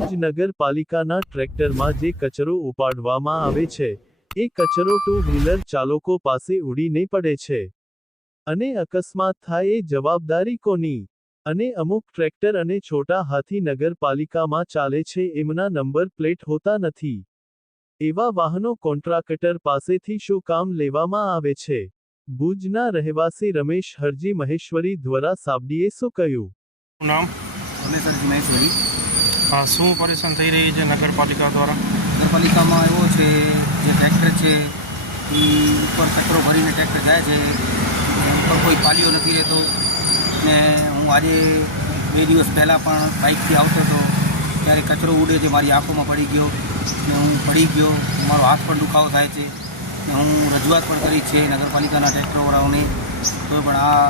ભુજ નગરપાલિકાના ટ્રેક્ટરમાં જે કચરો ઉપાડવામાં આવે છે, એ કચરો ટુ વ્હીલર ચાલકો પાસે ઉડીને પડે છે. અને અકસ્માત થાય એ જવાબદારી કોની? અને અમુક ટ્રેક્ટર અને છોટા હાથી નગરપાલિકામાં ચાલે છે એમના નંબર પ્લેટ હોતા નથી. એવા વાહનો કોન્ટ્રાક્ટર પાસેથી શું કામ લેવામાં આવે છે? ભુજના રહેવાસી રમેશ હરજી મહેશ્વરી દ્વારા સાબડીએ શું કહ્યું? નામ રમેશ હરજી મહેશ્વરી. શું પરેશાન થઈ રહી છે નગરપાલિકા દ્વારા? નગરપાલિકામાં એવો છે, જે ટ્રેક્ટર છે એ ઉપર કચરો ભરીને ટ્રેક્ટર જાય છે, ઉપર કોઈ પાલીઓ નથી રહેતો. ને હું આજે 2 દિવસ પહેલાં પણ બાઇકથી આવતો હતો ત્યારે કચરો ઉડે છે, મારી આંખોમાં પડી ગયો ને હું પડી ગયો, મારો હાથ પણ દુખાવો થાય છે ને હું રજૂઆત પણ કરી છે નગરપાલિકાના ટ્રેક્ટરવાળાઓને, તો પણ આ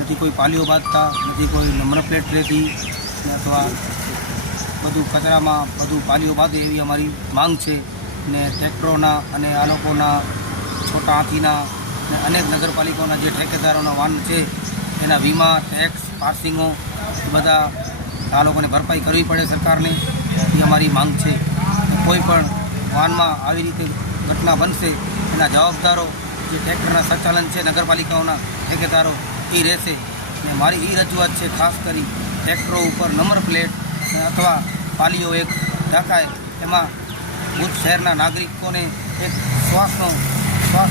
નથી કોઈ પાલીઓ બાંધતા, નથી કોઈ નંબર પ્લેટ રહેતી અથવા બધું કચરામાં બધું પાલીઓ બાંધે એવી અમારી માંગ છે. ને ટ્રેક્ટરોના અને આ લોકોના છોટા હાથીના ને અનેક નગરપાલિકાઓના જે ઠેકેદારોના વાહન છે એના વીમા, ટેક્સ, પાસિંગો બધા આ લોકોને ભરપાઈ કરવી પડે સરકારને, એ અમારી માંગ છે. કોઈ પણ વાહનમાં આવી રીતે ઘટના બનશે એના જવાબદારો જે ટ્રેક્ટરના સંચાલન છે નગરપાલિકાઓના ઠેકેદારો એ રહેશે. ને મારી એ રજૂઆત છે ખાસ કરી ટ્રેક્ટરો ઉપર નંબર પ્લેટ અથવા પાલીઓ એક ઢાંકાય, એમાં ભુજ શહેરના નાગરિકોને એક શ્વાસ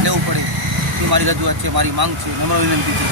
લેવું પડે, એ મારી રજૂઆત છે, મારી માંગ છે, નમ્ર વિનંતી છે.